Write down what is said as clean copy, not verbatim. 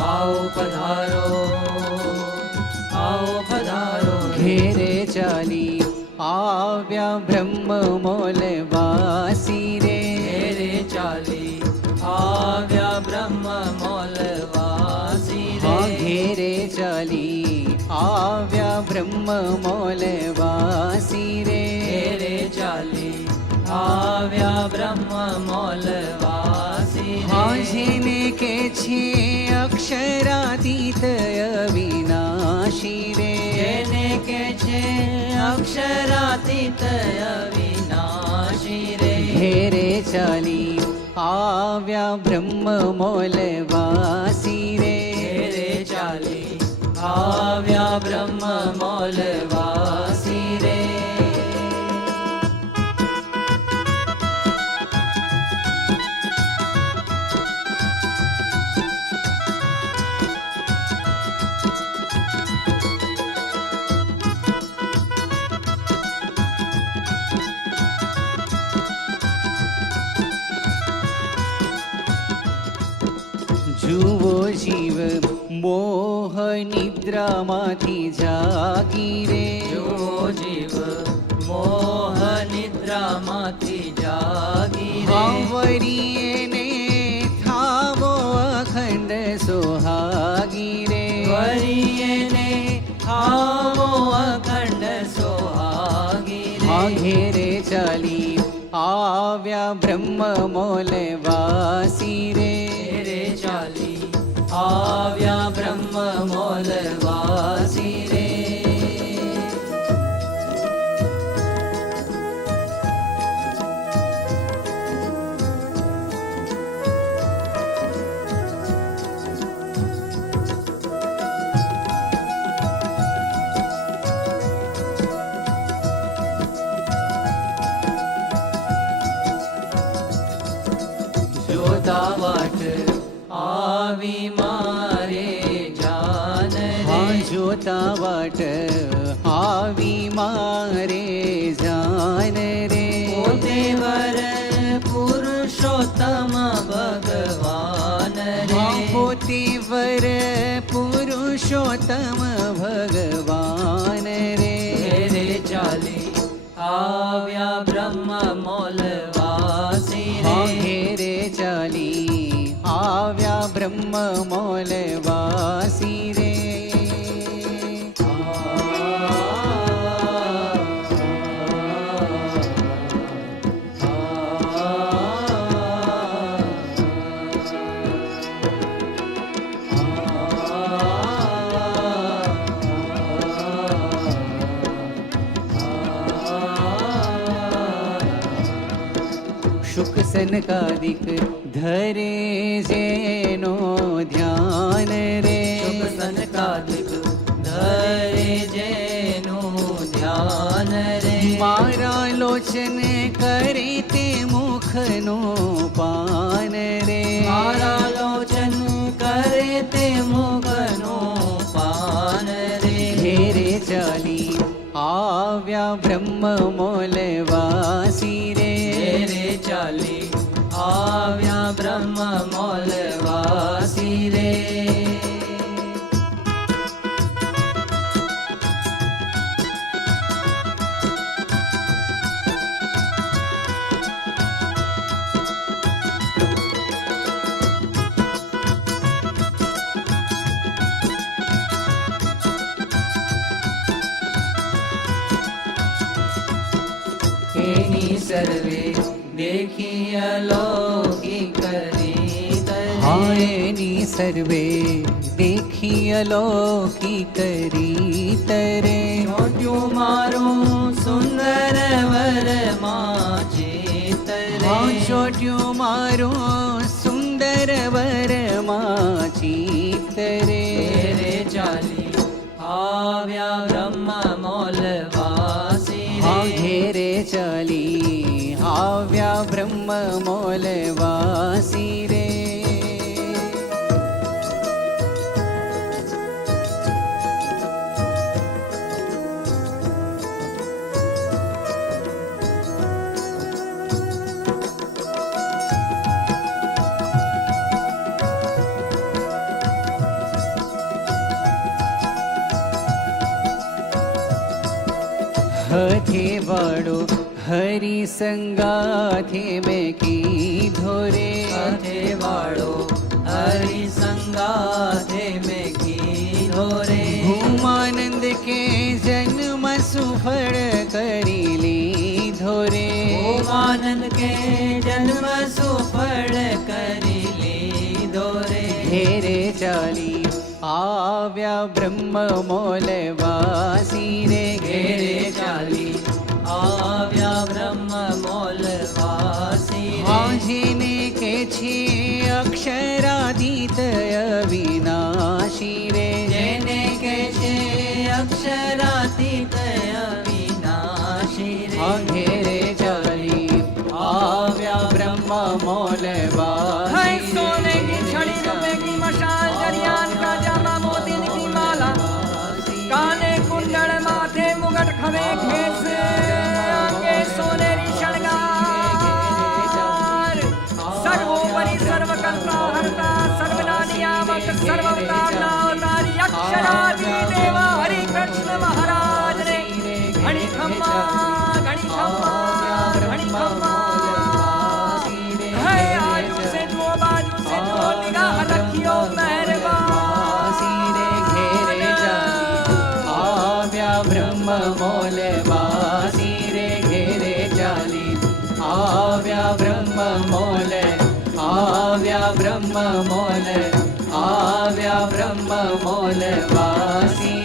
आओ पधारो, आओ पधारो। घेरे चाली आव्या ब्रह्म मोलवासी रे, घेरे चाली आव्या ब्रह्म मोलवासी रे। घेरे चाली आव्या ब्रह्म मोलवासी रे, घेरे चाली आव्या ब्रह्म मोलवासी रे। जेने के छे अक्षरातीत अविनाशी रे, जेने के छे अक्षरातीत अविनाशी रे। घेरे चाली आव्या ब्रह्म मोलवासी रे, घेरे चाली आव्या ब्रह्म मोलवासी रे। जुवो जीव मोह निद्रामाथी जागी रे, जो जीव मोह निद्रामाथी जागी रे। वरिये ने थावो अखंड सोहागी रे, वरिये ने थावो अखंड सोहागी रे। घेरे चाली आव्या ब्रह्म मोलवासी रे, घेरे चाली आव्या ब्रह्म मोलवासी रे। જોતા વાટ આવી મારે જાન રે। જોતા વાટ આવી મારે જાન રે, પોતે વર પુરુષોત્તમ ભગવાન રે। પોતે વર પુરુષોત્તમ ભગવાન રે, ઘેરે ચાલી આવ્યા બ્રહ્મ મોલવાસી રે। ઘેરે ચાલી આવ્યા બ્રહ્મ મોલવાસી રે। शुक सनकादिक धरे जेनो ध्यान रे, શુક સનકાદિક ધરે જેનું ધ્યાન રે। मारा लोचन करे ते मुखनो पान रे, મારા લોચન કરે તે મુખનો પાન રે। घेरे चाली आव्या ब्रह्म मोलवासी रे, ઘેરે ચાલી આવ્યા બ્રહ્મ મોલવાસી રે। એની સર્વે દેખી અલૌકિક રીત રે। हायनी सर्वे देखी अलौकिक रीत रे, ચોટ્યું મારું સુંદર વરમાં ચિત રે। ચોટ્યું મારો સુંદર વરમાં ચિત રે, ઘેરે ચાલી આવ્યા બ્રહ્મ મોલવાસી રે। ઘેરે ચાલી આવ્યા બ્રહ્મ મોલવાસી રે। હથે વાળો હરી સંગાથે મેં કીધો રે હથે વાળો હરિ સંગાથે મેં કીધો રે ભૂમાનંદ કે જન્મ સુફળ કરી લીધો રે આનંદ કે જન્મ સુફળ કરી લીધો રે ઘેરે ચાલી આવ્યા બ્રહ્મ મોલવાસી રે ઘેરે ચાલી આવ્યા બ્રહ્મ મોલવાસી રે જેને કે છે અક્ષરાધીત અવિનાશી રે જેને કે છે અક્ષરાતીત અવિનાશી રે ઘેરે ચાલી આવ્યા બ્રહ્મ મોલવાસી है सोने की छड़ी रुपए की मशाल जरियान का जामा मोती की माला काने कुंडल माथे मुगट खवे खेस आगे सोनेरी शृंगार सर्वोपरि सर्वकर्ता हरता सर्वनानियामक सर्वतारना अवतारी अक्षरादि देवा हरि कृष्ण महाराज ने घड़ी खम्मा घड़ी खम्मा घड़ी खम्मा है आजू से जो बाजू से जो निगाह रखियो मेहरबान ઘેરે ચાલી આવ્યા બ્રહ્મ મોલવાસી રે ઘેરે ચાલી આવ્યા બ્રહ્મ મોલ આવ્યા બ્રહ્મ મોલ આવ્યા બ્રહ્મ મોલવાસી